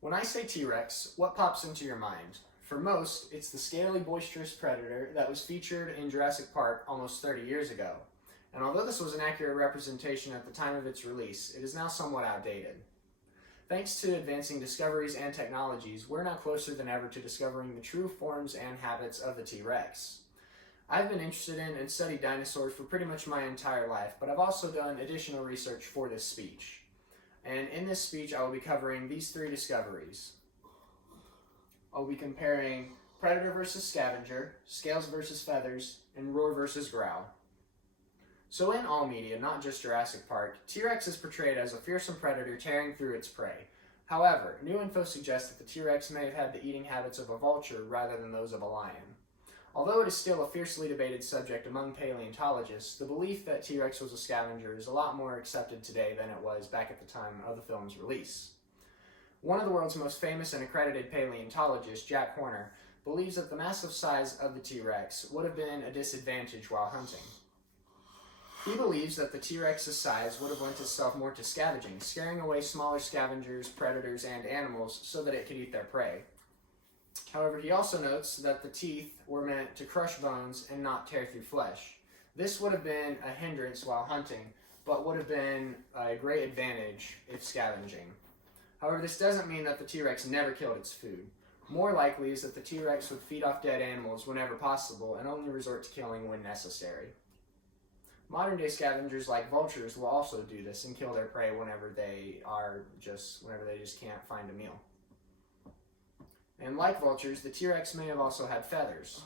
When I say T-Rex, what pops into your mind? For most, it's the scaly, boisterous predator that was featured in Jurassic Park almost 30 years ago. And although this was an accurate representation at the time of its release, it is now somewhat outdated. Thanks to advancing discoveries and technologies, we're now closer than ever to discovering the true forms and habits of the T-Rex. I've been interested in and studied dinosaurs for pretty much my entire life, but I've also done additional research for this speech. And in this speech, I will be covering these three discoveries. I'll be comparing predator versus scavenger, scales versus feathers, and roar versus growl. So in all media, not just Jurassic Park, T-Rex is portrayed as a fearsome predator tearing through its prey. However, new info suggests that the T-Rex may have had the eating habits of a vulture rather than those of a lion. Although it is still a fiercely debated subject among paleontologists, the belief that T-Rex was a scavenger is a lot more accepted today than it was back at the time of the film's release. One of the world's most famous and accredited paleontologists, Jack Horner, believes that the massive size of the T-Rex would have been a disadvantage while hunting. He believes that the T-Rex's size would have lent itself more to scavenging, scaring away smaller scavengers, predators, and animals so that it could eat their prey. However, he also notes that the teeth were meant to crush bones and not tear through flesh. This would have been a hindrance while hunting, but would have been a great advantage if scavenging. However, this doesn't mean that the T-Rex never killed its food. More likely is that the T-Rex would feed off dead animals whenever possible and only resort to killing when necessary. Modern-day scavengers like vultures will also do this and kill their prey whenever they just can't find a meal. And like vultures, the T-Rex may have also had feathers.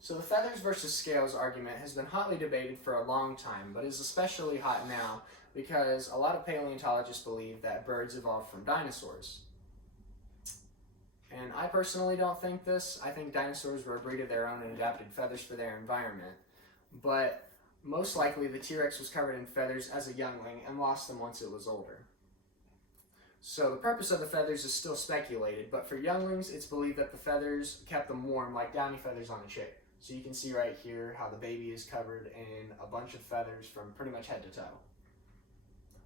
So the feathers versus scales argument has been hotly debated for a long time, but is especially hot now because a lot of paleontologists believe that birds evolved from dinosaurs. And I personally don't think this. I think dinosaurs were a breed of their own and adapted feathers for their environment. But most likely the T-Rex was covered in feathers as a youngling and lost them once it was older. So the purpose of the feathers is still speculated, but for younglings, it's believed that the feathers kept them warm like downy feathers on a chick. So you can see right here how the baby is covered in a bunch of feathers from pretty much head to toe.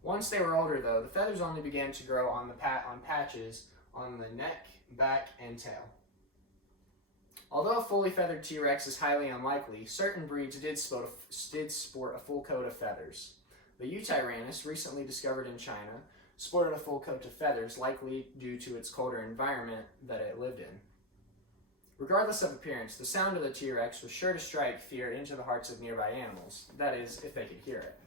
Once they were older though, the feathers only began to grow on patches on the neck, back, and tail. Although a fully feathered T-Rex is highly unlikely, certain breeds did sport a full coat of feathers. The Eutyrannus, recently discovered in China, sported a full coat of feathers, likely due to its colder environment that it lived in. Regardless of appearance, the sound of the T-Rex was sure to strike fear into the hearts of nearby animals, that is, if they could hear it.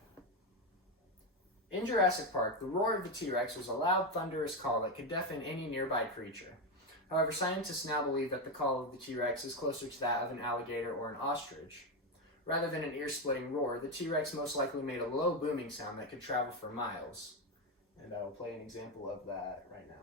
In Jurassic Park, the roar of the T-Rex was a loud, thunderous call that could deafen any nearby creature. However, scientists now believe that the call of the T-Rex is closer to that of an alligator or an ostrich. Rather than an ear-splitting roar, the T-Rex most likely made a low booming sound that could travel for miles. And I will play an example of that right now.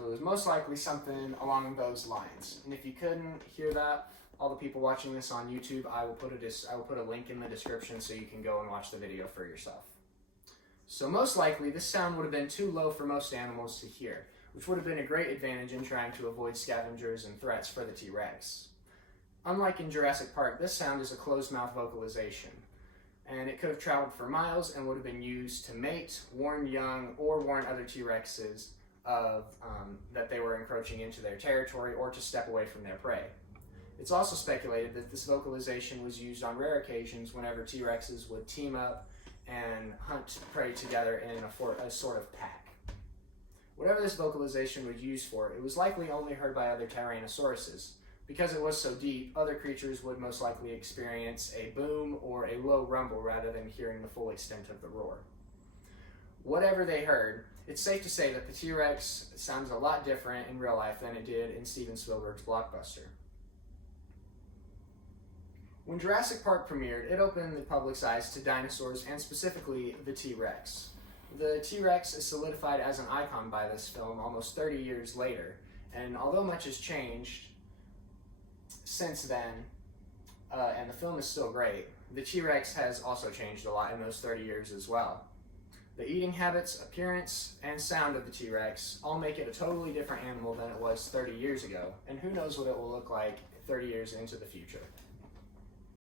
So it was most likely something along those lines. And if you couldn't hear that, all the people watching this on YouTube, I will put a link in the description so you can go and watch the video for yourself. So most likely, this sound would have been too low for most animals to hear, which would have been a great advantage in trying to avoid scavengers and threats for the T-Rex. Unlike in Jurassic Park, this sound is a closed-mouth vocalization, and it could have traveled for miles and would have been used to mate, warn young, or warn other T-Rexes that they were encroaching into their territory or to step away from their prey. It's also speculated that this vocalization was used on rare occasions whenever T-Rexes would team up and hunt prey together in a sort of pack. Whatever this vocalization was used for, it was likely only heard by other Tyrannosauruses. Because it was so deep, other creatures would most likely experience a boom or a low rumble rather than hearing the full extent of the roar. Whatever they heard, it's safe to say that the T-Rex sounds a lot different in real life than it did in Steven Spielberg's blockbuster. When Jurassic Park premiered, it opened the public's eyes to dinosaurs and specifically the T-Rex. The T-Rex is solidified as an icon by this film almost 30 years later, and although much has changed since then, and the film is still great, the T-Rex has also changed a lot in those 30 years as well. The eating habits, appearance, and sound of the T-Rex all make it a totally different animal than it was 30 years ago, and who knows what it will look like 30 years into the future.